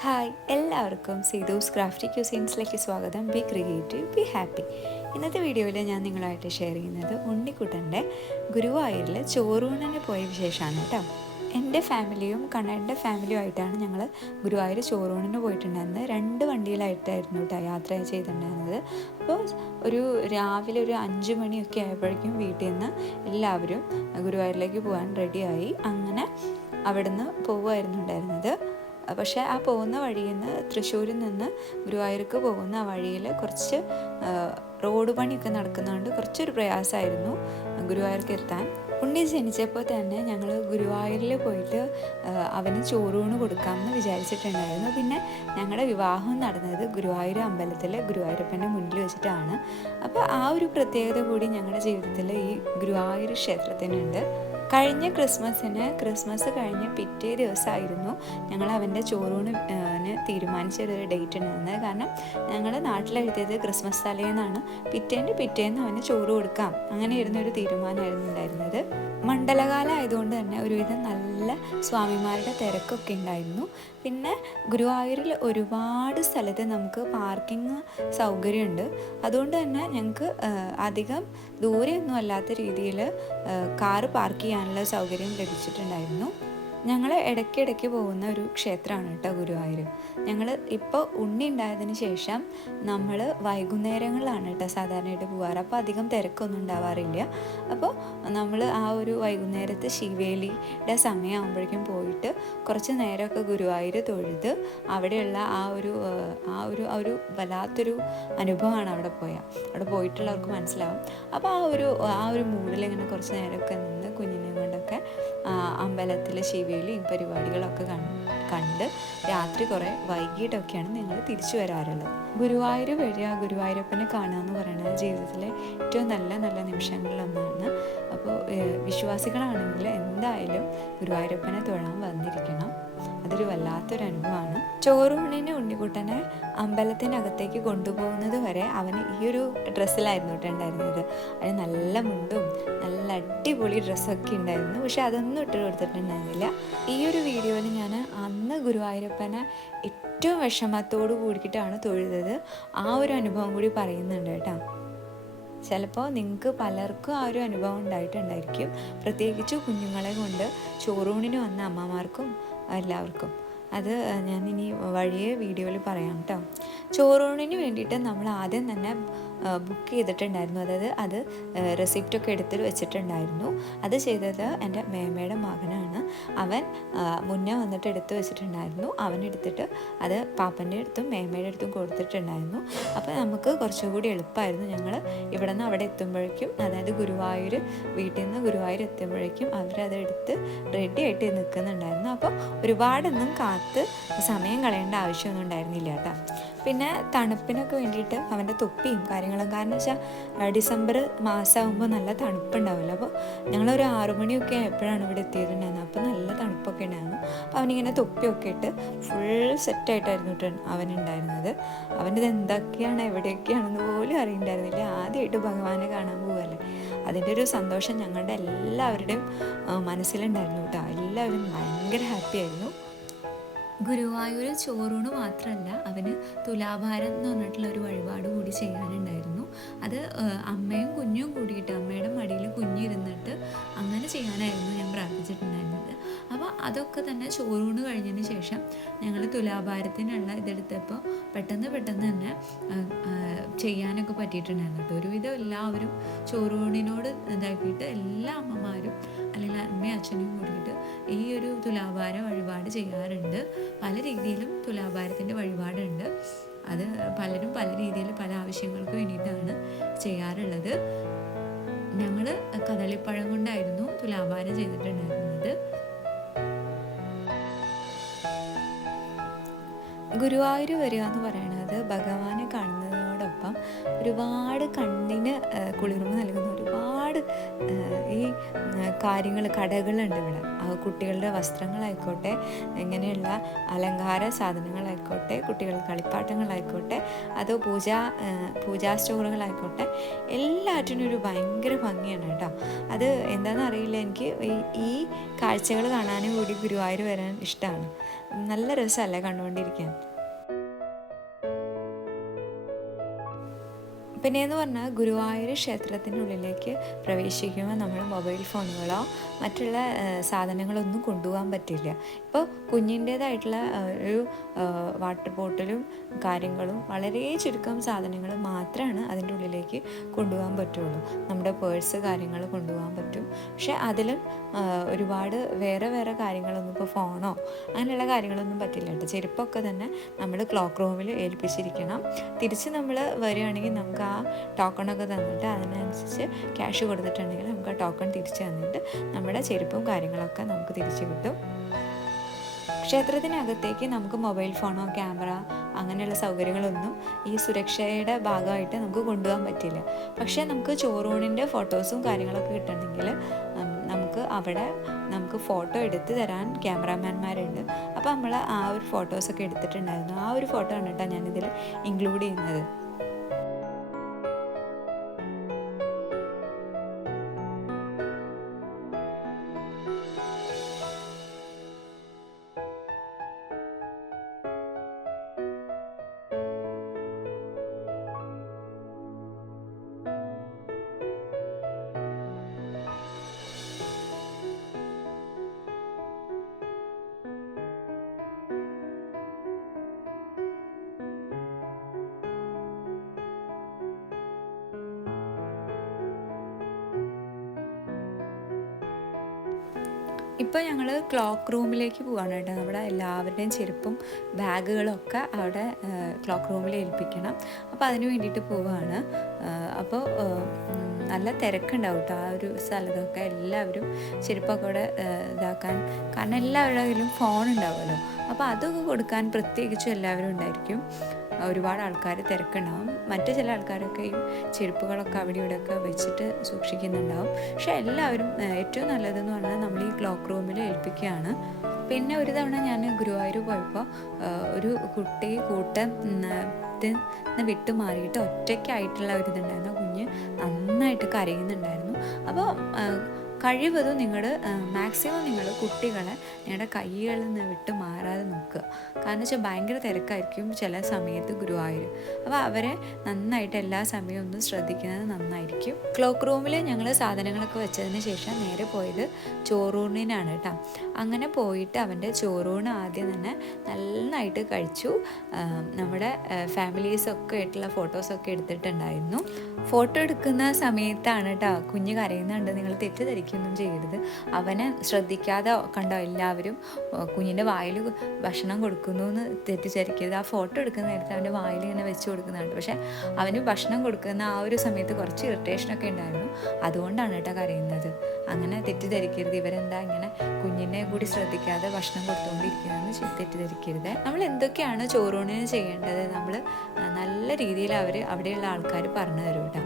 Hi, എല്ലാവർക്കും സീതൂസ് crafty ക്യൂസീൻസിലേക്ക് സ്വാഗതം. B creative, be happy. ഇന്നത്തെ വീഡിയോയിൽ ഞാൻ നിങ്ങളായിട്ട് ഷെയർ ചെയ്യുന്നത് ഉണ്ണിക്കുട്ടൻ്റെ ഗുരുവായൂരിൽ ചോറൂണിന് പോയ വിശേഷമാണ് കേട്ടോ. എൻ്റെ ഫാമിലിയും കണ്ണൻ്റെ ഫാമിലിയും ആയിട്ടാണ് ഞങ്ങൾ ഗുരുവായൂർ ചോറൂണിന് പോയിട്ടുണ്ടായിരുന്നത്. 2 വണ്ടിയിലായിട്ടായിരുന്നു കേട്ടോ യാത്ര ചെയ്തിട്ടുണ്ടായിരുന്നത്. അപ്പോൾ രാവിലെ ഒരു 5 മണിയൊക്കെ ആയപ്പോഴേക്കും വീട്ടിൽ നിന്ന് എല്ലാവരും ഗുരുവായൂരിലേക്ക് പോകാൻ റെഡിയായി. അങ്ങനെ അവിടുന്ന് പോവുമായിരുന്നു ഉണ്ടായിരുന്നത്. പക്ഷേ ആ പോകുന്ന വഴിയിൽ നിന്ന് തൃശ്ശൂരിൽ നിന്ന് ഗുരുവായൂർക്ക് പോകുന്ന ആ വഴിയിൽ കുറച്ച് റോഡ് പണിയൊക്കെ നടക്കുന്നതുകൊണ്ട് കുറച്ചൊരു പ്രയാസമായിരുന്നു ഗുരുവായൂർക്ക് എത്താൻ. ഉണ്ണി ജനിച്ചപ്പോൾ തന്നെ ഞങ്ങൾ ഗുരുവായൂരിൽ പോയിട്ട് അവന് ചോറൂണ് കൊടുക്കാമെന്ന് വിചാരിച്ചിട്ടുണ്ടായിരുന്നു. പിന്നെ ഞങ്ങളുടെ വിവാഹം നടന്നത് ഗുരുവായൂർ അമ്പലത്തിൽ ഗുരുവായൂരപ്പൻ്റെ മുന്നിൽ വെച്ചിട്ടാണ്. അപ്പോൾ ആ ഒരു പ്രത്യേകത കൂടി ഞങ്ങളുടെ ജീവിതത്തിൽ ഈ ഗുരുവായൂർ ക്ഷേത്രത്തിനുണ്ട്. കഴിഞ്ഞ ക്രിസ്മസ് കഴിഞ്ഞ പിറ്റേ ദിവസമായിരുന്നു ഞങ്ങൾ അവൻ്റെ ചോറൂണ് തീരുമാനിച്ചൊരു ഡേറ്റ് ഉണ്ടായിരുന്നത്. കാരണം ഞങ്ങൾ നാട്ടിലെഴുതിയത് ക്രിസ്മസ് തലേന്നാണ്. പിറ്റേന്ന് അവന് ചോറ് കൊടുക്കാം, അങ്ങനെയായിരുന്നു ഒരു തീരുമാനമായിരുന്നു ഉണ്ടായിരുന്നത്. മണ്ഡലകാലം ആയതുകൊണ്ട് തന്നെ ഒരുവിധം നല്ല സ്വാമിമാരുടെ തിരക്കൊക്കെ ഉണ്ടായിരുന്നു. പിന്നെ ഗുരുവായൂരിൽ ഒരുപാട് സ്ഥലത്ത് നമുക്ക് പാർക്കിംഗ് സൗകര്യമുണ്ട്. അതുകൊണ്ട് തന്നെ ഞങ്ങൾക്ക് അധികം ദൂരെയൊന്നും അല്ലാത്ത രീതിയിൽ കാറ് പാർക്ക് ചെയ്യാനുള്ള സൗകര്യം ലഭിച്ചിട്ടുണ്ടായിരുന്നു. ഞങ്ങൾ ഇടയ്ക്കിടയ്ക്ക് പോകുന്ന ഒരു ക്ഷേത്രമാണ് കേട്ടോ ഗുരുവായൂർ. ഞങ്ങൾ ഇപ്പോൾ ഉണ്ണി ഉണ്ടായതിന് ശേഷം നമ്മൾ വൈകുന്നേരങ്ങളിലാണ് കേട്ടോ സാധാരണയായിട്ട് പോകാറ്. അപ്പോൾ അധികം തിരക്കൊന്നും ഉണ്ടാവാറില്ല. അപ്പോൾ നമ്മൾ ആ ഒരു വൈകുന്നേരത്ത് ശിവേലിയുടെ സമയമാകുമ്പോഴേക്കും പോയിട്ട് കുറച്ച് നേരമൊക്കെ ഗുരുവായൂർ തൊഴുത് അവിടെയുള്ള ആ ഒരു വല്ലാത്തൊരു അനുഭവമാണ് അവിടെ പോയിട്ടുള്ളവർക്ക് മനസ്സിലാവും. അപ്പോൾ ആ ഒരു മൂഡിൽ ഇങ്ങനെ കുറച്ച് നേരമൊക്കെ നിന്ന് കുഞ്ഞിനെ കൊണ്ടൊക്കെ അമ്പലത്തിലെ ശിവേലിയും പരിപാടികളൊക്കെ കണ്ട് രാത്രി കുറേ വൈകിട്ടൊക്കെയാണ് ഞങ്ങൾ തിരിച്ചു വരാറുള്ളത്. ഗുരുവായൂർ വരിക, ഗുരുവായൂരപ്പനെ കാണുക എന്ന് പറയുന്നത് ജീവിതത്തിലെ ഏറ്റവും നല്ല നല്ല നിമിഷങ്ങളിലൊന്നാണ്. അപ്പോൾ വിശ്വാസികളാണെങ്കിൽ എന്തായാലും ഗുരുവായൂരപ്പനെ തൊഴാൻ വന്നിരിക്കണം. അതൊരു വല്ലാത്തൊരു അനുഭവമാണ്. ചോറൂണിന് ഉണ്ണിക്കുട്ടനെ അമ്പലത്തിനകത്തേക്ക് കൊണ്ടുപോകുന്നത് വരെ അവന് ഈ ഒരു ഡ്രസ്സിലായിരുന്നു ഉണ്ടായിരുന്നത്. അതിന് നല്ല മുണ്ടും നല്ല അടിപൊളി ഡ്രസ്സൊക്കെ ഉണ്ടായിരുന്നു. പക്ഷെ അതൊന്നും ഇട്ട് കൊടുത്തിട്ടുണ്ടായിരുന്നില്ല. ഈ ഒരു വീഡിയോയിൽ ഞാൻ അന്ന് ഗുരുവായൂരപ്പനെ ഏറ്റവും വിഷമത്തോട് കൂടിയിട്ടാണ് തൊഴുതത്. ആ ഒരു അനുഭവം കൂടി പറയുന്നുണ്ട് കേട്ടോ. ചിലപ്പോൾ നിങ്ങൾക്ക് പലർക്കും ആ ഒരു അനുഭവം ഉണ്ടായിട്ടുണ്ടായിരിക്കും. പ്രത്യേകിച്ച് കുഞ്ഞുങ്ങളെ കൊണ്ട് ചോറൂണിന് വന്ന അമ്മമാർക്കും എല്ലാവർക്കും. അത് ഞാനിനി വഴിയെ വീഡിയോയിൽ പറയാം കേട്ടോ. ചോറൂണിന് വേണ്ടിയിട്ട് നമ്മൾ ആദ്യം തന്നെ ബുക്ക് ചെയ്തിട്ടുണ്ടായിരുന്നു. അത് റെസിപ്റ്റൊക്കെ എടുത്ത് വെച്ചിട്ടുണ്ടായിരുന്നു. അത് ചെയ്തത് എൻ്റെ മേമയുടെ മകനാണ്. അവൻ മുന്നേ വന്നിട്ട് എടുത്ത് വെച്ചിട്ടുണ്ടായിരുന്നു. അവനെടുത്തിട്ട് അത് പാപ്പൻ്റെ അടുത്തും മേമയുടെ അടുത്തും കൊടുത്തിട്ടുണ്ടായിരുന്നു. അപ്പോൾ നമുക്ക് കുറച്ചുകൂടി എളുപ്പമായിരുന്നു. ഞങ്ങൾ ഇവിടെ നിന്ന് അവിടെ എത്തുമ്പോഴേക്കും, അതായത് വീട്ടിൽ നിന്ന് ഗുരുവായൂർ എത്തുമ്പോഴേക്കും അവരതെടുത്ത് റെഡി ആയിട്ട് നിൽക്കുന്നുണ്ടായിരുന്നു. അപ്പോൾ ഒരുപാടൊന്നും കാത്ത് സമയം കളയേണ്ട ആവശ്യമൊന്നും ഉണ്ടായിരുന്നില്ല കേട്ടോ. പിന്നെ തണുപ്പിനൊക്കെ വേണ്ടിയിട്ട് അവൻ്റെ തൊപ്പിയും കാര്യങ്ങളും, കാരണം വെച്ചാൽ ഡിസംബർ മാസമാകുമ്പോൾ നല്ല തണുപ്പുണ്ടാവില്ല. അപ്പോൾ ഞങ്ങളൊരു 6 മണിയൊക്കെ ആയപ്പോഴാണ് ഇവിടെ എത്തിയിട്ടുണ്ടായിരുന്നത്. അപ്പോൾ നല്ല തണുപ്പൊക്കെ ഉണ്ടായിരുന്നു. അപ്പോൾ അവനിങ്ങനെ തൊപ്പിയൊക്കെ ഇട്ട് ഫുൾ സെറ്റായിട്ടായിരുന്നു അവനുണ്ടായിരുന്നത്. അവനിത് എന്തൊക്കെയാണ് എവിടെയൊക്കെയാണെന്ന് പോലും അറിയണ്ടായിരുന്നില്ല. ആദ്യമായിട്ട് ഭഗവാനെ കാണാൻ പോവുകയല്ലേ. അതിൻ്റെ ഒരു സന്തോഷം ഞങ്ങളുടെ എല്ലാവരുടെയും മനസ്സിലുണ്ടായിരുന്നു കേട്ടോ. എല്ലാവരും ഭയങ്കര ഹാപ്പി ആയിരുന്നു. ഗുരുവായൂർ ചോറൂണ് മാത്രമല്ല, അവന് തുലാഭാരം എന്ന് പറഞ്ഞിട്ടുള്ള ഒരു വഴിപാട് കൂടി ചെയ്യാനുണ്ടായിരുന്നു. അത് അമ്മയും കുഞ്ഞും കൂടിയിട്ട് അമ്മയുടെ മടിയിൽ കുഞ്ഞിരുന്നിട്ട് അങ്ങനെ ചെയ്യാനായിരുന്നു ഞാൻ പ്രാർത്ഥിച്ചിട്ടുണ്ടായിരുന്നത്. അപ്പോൾ അതൊക്കെ തന്നെ ചോറൂണ് കഴിഞ്ഞതിന് ശേഷം ഞങ്ങൾ തുലാഭാരത്തിനുള്ള ഇതെടുത്തപ്പോൾ പെട്ടെന്ന് തന്നെ ചെയ്യാനൊക്കെ പറ്റിയിട്ടുണ്ടായിരുന്നു കേട്ടോ. ഒരുവിധം എല്ലാവരും ചോറൂണിനോട് ഇതാക്കിയിട്ട് എല്ലാ അമ്മമാരും അല്ലെങ്കിൽ അമ്മയും അച്ഛനും കൂടിയിട്ട് ഈ ഒരു തുലാഭാര വഴിപാട് ചെയ്യാറുണ്ട്. പല രീതിയിലും തുലാഭാരത്തിൻ്റെ വഴിപാടുണ്ട്. അത് പലരും പല രീതിയിൽ പല ആവശ്യങ്ങൾക്ക് വേണ്ടിയിട്ടാണ് ചെയ്യാറുള്ളത്. ഞങ്ങൾ കദളിപ്പഴം കൊണ്ടായിരുന്നു തുലാഭാരം ചെയ്തിട്ടുണ്ടായിരുന്നത്. ഗുരുവായൂർ വരിക എന്ന് പറയുന്നത് ഭഗവാനെ കാണുന്നതിനോടൊപ്പം ഒരുപാട് കണ്ണിന് കുളിർമ നൽകുന്ന ഒരുപാട് ഈ കടകളുണ്ട് ഇവിടെ. കുട്ടികളുടെ വസ്ത്രങ്ങളായിക്കോട്ടെ, ഇങ്ങനെയുള്ള അലങ്കാര സാധനങ്ങളായിക്കോട്ടെ, കുട്ടികളുടെ കളിപ്പാട്ടങ്ങളായിക്കോട്ടെ, അതോ പൂജാ സ്റ്റോറുകളായിക്കോട്ടെ, എല്ലാറ്റിനും ഒരു ഭയങ്കര ഭംഗിയാണ് കേട്ടോ. അത് എന്താണെന്ന് അറിയില്ല, എനിക്ക് ഈ കാഴ്ചകൾ കാണാനും കൂടി ഗുരുവായൂർ വരാൻ ഇഷ്ടമാണ്. നല്ല രസമല്ലേ കണ്ടുകൊണ്ടിരിക്കാൻ. പിന്നെയെന്ന് പറഞ്ഞാൽ ഗുരുവായൂർ ക്ഷേത്രത്തിനുള്ളിലേക്ക് പ്രവേശിക്കുമ്പോൾ നമ്മൾ മൊബൈൽ ഫോണുകളോ മറ്റുള്ള സാധനങ്ങളൊന്നും കൊണ്ടുപോകാൻ പറ്റില്ല. ഇപ്പോൾ കുഞ്ഞിൻ്റേതായിട്ടുള്ള ഒരു വാട്ടർ ബോട്ടിലും കാര്യങ്ങളും വളരെ ചുരുക്കം സാധനങ്ങൾ മാത്രമാണ് അതിൻ്റെ ഉള്ളിലേക്ക് കൊണ്ടുപോകാൻ പറ്റുള്ളൂ. നമ്മുടെ പേഴ്സ് കാര്യങ്ങൾ കൊണ്ടുപോകാൻ പറ്റും. പക്ഷെ അതിലും ഒരുപാട് വേറെ വേറെ കാര്യങ്ങളൊന്നും, ഇപ്പോൾ ഫോണോ അങ്ങനെയുള്ള കാര്യങ്ങളൊന്നും പറ്റില്ല കേട്ടോ. ചെരുപ്പൊക്കെ തന്നെ നമ്മൾ ക്ലോക്ക് റൂമിൽ ഏൽപ്പിച്ചിരിക്കണം. തിരിച്ച് നമ്മൾ വരികയാണെങ്കിൽ നമുക്ക് ആ ടോക്കണൊക്കെ തന്നിട്ട് അതിനനുസരിച്ച് ക്യാഷ് കൊടുത്തിട്ടുണ്ടെങ്കിൽ നമുക്ക് ആ ടോക്കൺ തിരിച്ച് തന്നിട്ട് നമ്മുടെ ചെരുപ്പും കാര്യങ്ങളൊക്കെ നമുക്ക് തിരിച്ച് കിട്ടും. ക്ഷേത്രത്തിനകത്തേക്ക് നമുക്ക് മൊബൈൽ ഫോണോ ക്യാമറ അങ്ങനെയുള്ള സൗകര്യങ്ങളൊന്നും ഈ സുരക്ഷയുടെ ഭാഗമായിട്ട് നമുക്ക് കൊണ്ടുപോകാൻ പറ്റില്ല. പക്ഷേ നമുക്ക് ചോറൂണിൻ്റെ ഫോട്ടോസും കാര്യങ്ങളൊക്കെ കിട്ടണമെങ്കിൽ നമുക്ക് അവിടെ നമുക്ക് ഫോട്ടോ എടുത്ത് തരാൻ ക്യാമറാമാൻമാരുണ്ട്. അപ്പോൾ നമ്മൾ ആ ഒരു ഫോട്ടോസൊക്കെ എടുത്തിട്ടുണ്ടായിരുന്നു. ആ ഒരു ഫോട്ടോ കണ്ടിട്ടാണ് ഞാനിതിൽ ഇൻക്ലൂഡ് ചെയ്യുന്നത്. ഇപ്പോൾ ഞങ്ങൾ ക്ലോക്ക് റൂമിലേക്ക് പോവാണ് കേട്ടോ. നമ്മുടെ എല്ലാവരുടെയും ചെരുപ്പും ബാഗുകളും ഒക്കെ അവിടെ ക്ലോക്ക് റൂമിൽ ഏൽപ്പിക്കണം. അപ്പോൾ അതിന് വേണ്ടിയിട്ട് പോവുകയാണ്. അപ്പോൾ നല്ല തിരക്കുണ്ടാവും കേട്ടോ ആ ഒരു സ്ഥലത്തൊക്കെ. എല്ലാവരും ചെരുപ്പൊക്കെ അവിടെ ഇതാക്കാൻ, കാരണം എല്ലാവരുടെ കയ്യിലും ഫോൺ ഉണ്ടാവുമല്ലോ. അപ്പോൾ അതൊക്കെ കൊടുക്കാൻ പ്രത്യേകിച്ചും എല്ലാവരും ഉണ്ടായിരിക്കും. ഒരുപാട് ആൾക്കാർ തിരക്കുണ്ടാവും. മറ്റു ചില ആൾക്കാരൊക്കെ ഈ ചെരുപ്പുകളൊക്കെ അവിടെ ഇവിടെയൊക്കെ വെച്ചിട്ട് സൂക്ഷിക്കുന്നുണ്ടാവും. പക്ഷെ എല്ലാവരും ഏറ്റവും നല്ലതെന്ന് പറഞ്ഞാൽ നമ്മൾ ഈ ക്ലോക്ക് റൂമിൽ ഏൽപ്പിക്കുകയാണ്. പിന്നെ ഒരു തവണ ഞാൻ ഗുരുവായൂർ പോയപ്പോൾ ഒരു കുട്ടി കൂട്ടത്തിൽ നിന്ന് വിട്ടുമാറിയിട്ട് ഒറ്റയ്ക്കായിട്ടുള്ള ഒരു ഇതുണ്ടായിരുന്നു. കുഞ്ഞ് നന്നായിട്ട് കരയുന്നുണ്ടായിരുന്നു. അപ്പോൾ കഴിവതും നിങ്ങൾ മാക്സിമം നിങ്ങൾ കുട്ടികളെ നിങ്ങളുടെ കൈകളിൽ നിന്ന് വിട്ട് മാറാതെ നോക്കുക. കാരണം വെച്ചാൽ ഭയങ്കര തിരക്കായിരിക്കും ചില സമയത്ത് ഗുരുവായൂർ. അപ്പോൾ അവരെ നന്നായിട്ട് എല്ലാ സമയവും ഒന്ന് ശ്രദ്ധിക്കുന്നത് നന്നായിരിക്കും. ക്ലോക്ക് റൂമിൽ ഞങ്ങൾ സാധനങ്ങളൊക്കെ വെച്ചതിന് ശേഷം നേരെ പോയത് ചോറൂണിനാണ് കേട്ടോ. അങ്ങനെ പോയിട്ട് അവൻ്റെ ചോറൂണ് ആദ്യം തന്നെ നന്നായിട്ട് കഴിച്ചു. നമ്മുടെ ഫാമിലീസൊക്കെ ആയിട്ടുള്ള ഫോട്ടോസൊക്കെ എടുത്തിട്ടുണ്ടായിരുന്നു. ഫോട്ടോ എടുക്കുന്ന സമയത്താണ് കേട്ടോ കുഞ്ഞ് കരയുന്നുണ്ട്. നിങ്ങൾ തെറ്റിദ്ധരിക്കൊന്നും ചെയ്യരുത്. അവനെ ശ്രദ്ധിക്കാതെ കണ്ടോ എല്ലാവരും കുഞ്ഞിൻ്റെ വായിൽ ഭക്ഷണം കൊടുക്കുന്നു എന്ന് തെറ്റിദ്ധരിക്കരുത്. ആ ഫോട്ടോ എടുക്കുന്ന നേരത്തെ അവൻ്റെ വായിൽ ഇങ്ങനെ വെച്ച് കൊടുക്കുന്നുണ്ട്. പക്ഷേ അവന് ഭക്ഷണം കൊടുക്കുന്ന ആ ഒരു സമയത്ത് കുറച്ച് ഇറിറ്റേഷനൊക്കെ ഉണ്ടായിരുന്നു. അതുകൊണ്ടാണ് കേട്ടോ കരയുന്നത്. അങ്ങനെ തെറ്റിദ്ധരിക്കരുത്. ഇവരെന്താ ഇങ്ങനെ കുഞ്ഞിനെ കൂടി ശ്രദ്ധിക്കാതെ ഭക്ഷണം കൊടുത്തുകൊണ്ടിരിക്കുന്നതെന്ന് തെറ്റിദ്ധരിക്കരുത്. നമ്മൾ എന്തൊക്കെയാണ് ചോറൂണിന് ചെയ്യേണ്ടത് നമ്മൾ നല്ല രീതിയിൽ അവിടെയുള്ള ആൾക്കാർ പറഞ്ഞു തരും കേട്ടോ.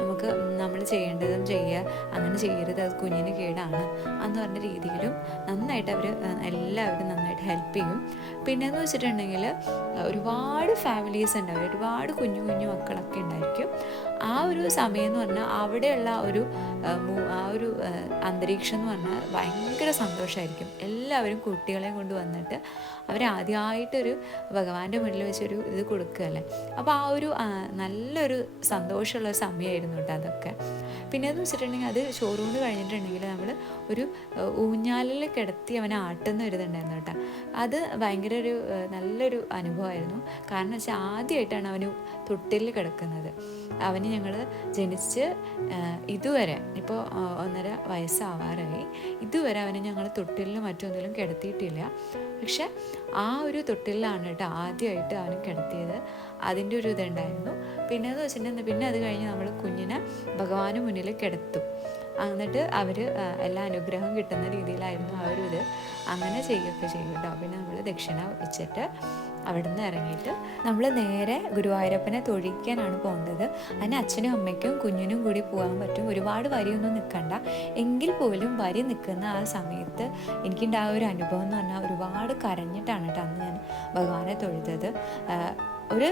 നമുക്ക് നമ്മൾ ചെയ്യേണ്ടതും ചെയ്യുക, അങ്ങനെ ചെയ്യരുത്, അത് കുഞ്ഞിന് കേടാണ് എന്ന് പറഞ്ഞ രീതിയിലും നന്നായിട്ട് അവർ എല്ലാവരും നന്നായിട്ട് ഹെൽപ്പ് ചെയ്യും. പിന്നെയെന്ന് വെച്ചിട്ടുണ്ടെങ്കിൽ ഒരുപാട് ഫാമിലീസ് ഉണ്ടാവും, ഒരുപാട് കുഞ്ഞു കുഞ്ഞു മക്കളൊക്കെ ഉണ്ടായിരിക്കും. ആ ഒരു സമയം എന്ന് പറഞ്ഞാൽ അവിടെയുള്ള ആ ഒരു അന്തരീക്ഷം എന്ന് പറഞ്ഞാൽ ഭയങ്കര സന്തോഷമായിരിക്കും. എല്ലാവരും കുട്ടികളെ കൊണ്ട് വന്നിട്ട് അവരാദ്യമായിട്ടൊരു ഭഗവാന്റെ മുന്നിൽ വെച്ചൊരു ഇത് കൊടുക്കുകയല്ലേ. അപ്പോൾ ആ ഒരു നല്ലൊരു സന്തോഷമുള്ള സമയമായിരുന്നു കേട്ടോ അതൊക്കെ. പിന്നെയെന്ന് വെച്ചിട്ടുണ്ടെങ്കിൽ അത് ഷോറൂമിൽ കഴിഞ്ഞിട്ടുണ്ടെങ്കിൽ നമ്മൾ ഒരു ഊഞ്ഞാലിൽ കിടത്തി അവനെ ആട്ടുന്ന ഒരു ഇതുണ്ടായിരുന്നു കേട്ടോ. അത് ഭയങ്കര ഒരു നല്ലൊരു അനുഭവമായിരുന്നു. കാരണം വെച്ചാൽ ആദ്യമായിട്ടാണ് അവന് തൊട്ടിലിൽ കിടക്കുന്നത്. അവന് ഞങ്ങൾ ജനിച്ച് ഇതുവരെ ഇപ്പോൾ 1.5 വയസ്സാവാറായി. ഇതുവരെ അവനെ ഞങ്ങൾ തൊട്ടിലിൽ മറ്റൊന്നിലും കിടത്തിയിട്ടില്ല. പക്ഷെ ആ ഒരു തൊട്ടിലാണ് കേട്ടോ ആദ്യമായിട്ട് അവന് കിടത്തിയത്. അതിൻ്റെ ഒരു ഇതുണ്ടായിരുന്നു. പിന്നെയെന്ന് വെച്ചിട്ടുണ്ടെങ്കിൽ പിന്നെ അത് കഴിഞ്ഞ് നമ്മൾ കുഞ്ഞിനെ ഭഗവാന് മുന്നിൽ കിടത്തും. എന്നിട്ട് അവർ എല്ലാ അനുഗ്രഹം കിട്ടുന്ന രീതിയിലായിരുന്നു ആ ഒരു ഇത്. അങ്ങനെ ചെയ്യുകയൊക്കെ ചെയ്യും കേട്ടോ. പിന്നെ നമ്മൾ ദക്ഷിണ വെച്ചിട്ട് അവിടെ നിന്ന് ഇറങ്ങിയിട്ട് നമ്മൾ നേരെ ഗുരുവായൂരപ്പനെ തൊഴിക്കാനാണ് പോകേണ്ടത്. അതിന് അച്ഛനും അമ്മയ്ക്കും കുഞ്ഞിനും കൂടി പോകാൻ പറ്റും. ഒരുപാട് വരിയൊന്നും നിൽക്കണ്ട. എങ്കിൽ പോലും വരി നിൽക്കുന്ന ആ സമയത്ത് എനിക്കുണ്ടായ ഒരു അനുഭവം എന്ന് പറഞ്ഞാൽ ഒരുപാട് കരഞ്ഞിട്ടാണ് കേട്ടോ അന്ന് ഞാൻ ഭഗവാനെ തൊഴുതത്. ഒരു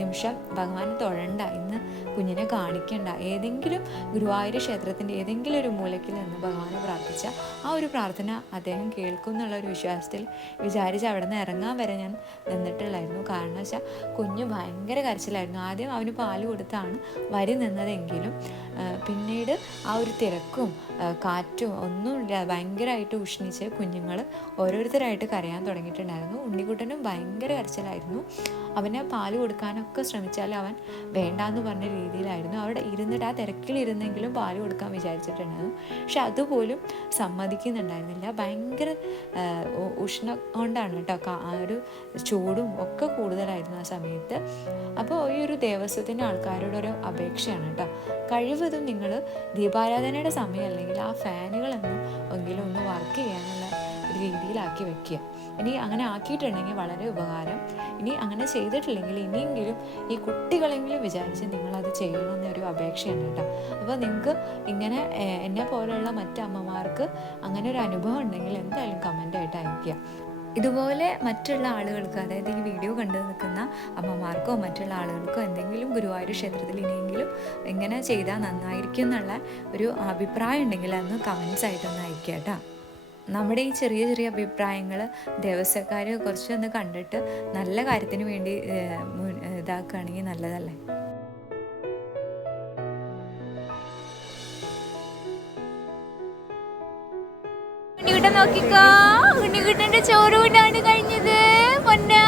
നിമിഷം ഭഗവാനെ തൊഴണ്ട, ഇന്ന് കുഞ്ഞിനെ കാണിക്കണ്ട, ഏതെങ്കിലും ഗുരുവായൂർ ക്ഷേത്രത്തിൻ്റെ ഏതെങ്കിലും ഒരു മൂലയ്ക്കിൽ നിന്ന് ഭഗവാനെ പ്രാർത്ഥിച്ച ആ ഒരു പ്രാർത്ഥന അദ്ദേഹം കേൾക്കും എന്നുള്ള ഒരു വിശ്വാസത്തിൽ വിചാരിച്ച് അവിടെ നിന്ന് ഇറങ്ങാൻ വരെ ഞാൻ നിന്നിട്ടുള്ളായിരുന്നു. കാരണം വെച്ചാൽ കുഞ്ഞ് ഭയങ്കര കരച്ചിലായിരുന്നു. ആദ്യം അവന് പാല് കൊടുത്താണ് വരി നിന്നതെങ്കിലും പിന്നീട് ആ ഒരു തിരക്കും കാറ്റും ഒന്നുമില്ല, ഭയങ്കരമായിട്ട് ഉഷ്ണിച്ച് കുഞ്ഞുങ്ങൾ ഓരോരുത്തരായിട്ട് കരയാൻ തുടങ്ങിയിട്ടുണ്ടായിരുന്നു. ഉണ്ണിക്കുട്ടനും ഭയങ്കര കരച്ചിലായിരുന്നു. അവനെ പാല് കൊടുക്കാനൊക്കെ ശ്രമിച്ചാൽ അവൻ വേണ്ടാന്ന് പറഞ്ഞ രീതിയിലായിരുന്നു. അവിടെ ഇരുന്നിട്ട് ആ തിരക്കിലിരുന്നെങ്കിലും പാല് കൊടുക്കാൻ വിചാരിച്ചിട്ടുണ്ടായിരുന്നു. പക്ഷെ അതുപോലും സമ്മതിക്കുന്നുണ്ടായിരുന്നില്ല. ഭയങ്കര ഉഷ്ണം കൊണ്ടാണ് കേട്ടോ, ആ ഒരു ചൂടും ഒക്കെ കൂടുതലായിരുന്നു ആ സമയത്ത്. അപ്പോൾ ഈ ഒരു ദേവസ്വത്തിൻ്റെ ആൾക്കാരോടൊരു അപേക്ഷയാണ് കേട്ടോ, കഴിവതും നിങ്ങൾ ദീപാരാധനയുടെ സമയം അല്ലെങ്കിൽ ആ ഫാനുകളൊന്നും എങ്കിലും ഒന്ന് വർക്ക് ചെയ്യാനുള്ള ഒരു രീതിയിലാക്കി വെക്കുക. ഇനി അങ്ങനെ ആക്കിയിട്ടുണ്ടെങ്കിൽ വളരെ ഉപകാരം. ഇനി അങ്ങനെ ചെയ്തിട്ടില്ലെങ്കിൽ ഇനിയെങ്കിലും ഈ കുട്ടികളെങ്കിലും വിചാരിച്ച് നിങ്ങളത് ചെയ്യണമെന്നൊരു അപേക്ഷയാണ് കേട്ടോ. അപ്പോൾ നിങ്ങൾക്ക് ഇങ്ങനെ എന്നെ പോലെയുള്ള മറ്റ് അമ്മമാർക്ക് അങ്ങനെ ഒരു അനുഭവം ഉണ്ടെങ്കിൽ എന്തായാലും കമൻ്റായിട്ട് അയയ്ക്കുക. ഇതുപോലെ മറ്റുള്ള ആളുകൾക്ക്, അതായത് ഈ വീഡിയോ കണ്ടു നിൽക്കുന്ന അമ്മമാർക്കോ മറ്റുള്ള ആളുകൾക്കോ എന്തെങ്കിലും ഗുരുവായൂർ ക്ഷേത്രത്തിൽ ഇനിയെങ്കിലും ഇങ്ങനെ ചെയ്താൽ നന്നായിരിക്കും എന്നുള്ള ഒരു അഭിപ്രായം ഉണ്ടെങ്കിൽ അന്ന് കമൻസ് ആയിട്ടൊന്ന് അയക്കുക കേട്ടോ. നമ്മുടെ ഈ ചെറിയ ചെറിയ അഭിപ്രായങ്ങൾ ദേവസ്വക്കാർ കുറച്ചൊന്ന് കണ്ടിട്ട് നല്ല കാര്യത്തിന് വേണ്ടി ഇതാക്കുകയാണെങ്കിൽ നല്ലതല്ലേ. ഉണ്ണിക്കുട്ടൻ നോക്കിക്കോ, ഉണ്ണിക്കുട്ടൻ്റെ ചോറൂട്ടാണ് കഴിഞ്ഞത്. പൊന്നാ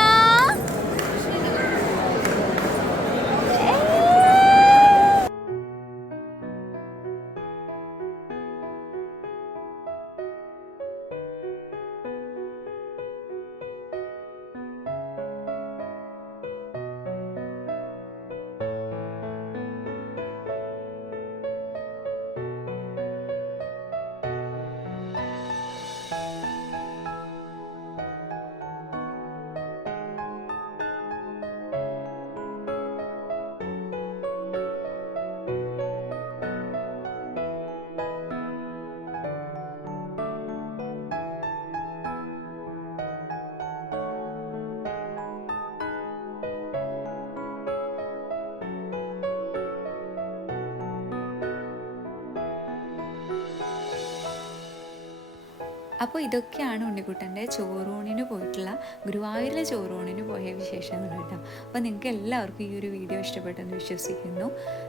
അപ്പോൾ ഇതൊക്കെയാണ് ഉണ്ണിക്കുട്ടൻ്റെ ചോറൂണിന് പോയിട്ടുള്ള, ഗുരുവായൂരിലെ ചോറൂണിന് പോയ വിശേഷങ്ങൾ കേട്ടോ. അപ്പോൾ നിങ്ങൾക്ക് എല്ലാവർക്കും ഈ ഒരു വീഡിയോ ഇഷ്ടപ്പെട്ടെന്ന് വിശ്വസിക്കുന്നു.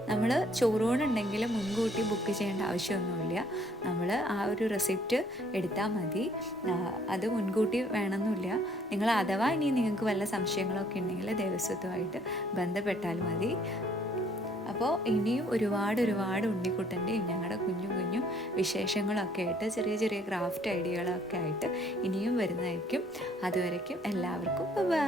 നമ്മൾ ചോറൂണുണ്ടെങ്കിൽ മുൻകൂട്ടി ബുക്ക് ചെയ്യേണ്ട ആവശ്യമൊന്നുമില്ല. നമ്മൾ ആ ഒരു റെസിപ്റ്റ് എടുത്താൽ മതി, അത് മുൻകൂട്ടി വേണമെന്നില്ല. നിങ്ങൾ അഥവാ ഇനി നിങ്ങൾക്ക് വല്ല സംശയങ്ങളൊക്കെ ഉണ്ടെങ്കിൽ ദേവസ്വത്തുമായിട്ട് ബന്ധപ്പെട്ടാൽ മതി. അപ്പോൾ ഇനിയും ഒരുപാട് ഉണ്ണിക്കുട്ടൻ്റെയും ഞങ്ങളുടെ കുഞ്ഞു വിശേഷങ്ങളൊക്കെ ആയിട്ട് ചെറിയ ചെറിയ ക്രാഫ്റ്റ് ഐഡിയകളൊക്കെ ആയിട്ട് ഇനിയും വരുന്നതായിരിക്കും. അതുവരയ്ക്കും എല്ലാവർക്കും ബൈ.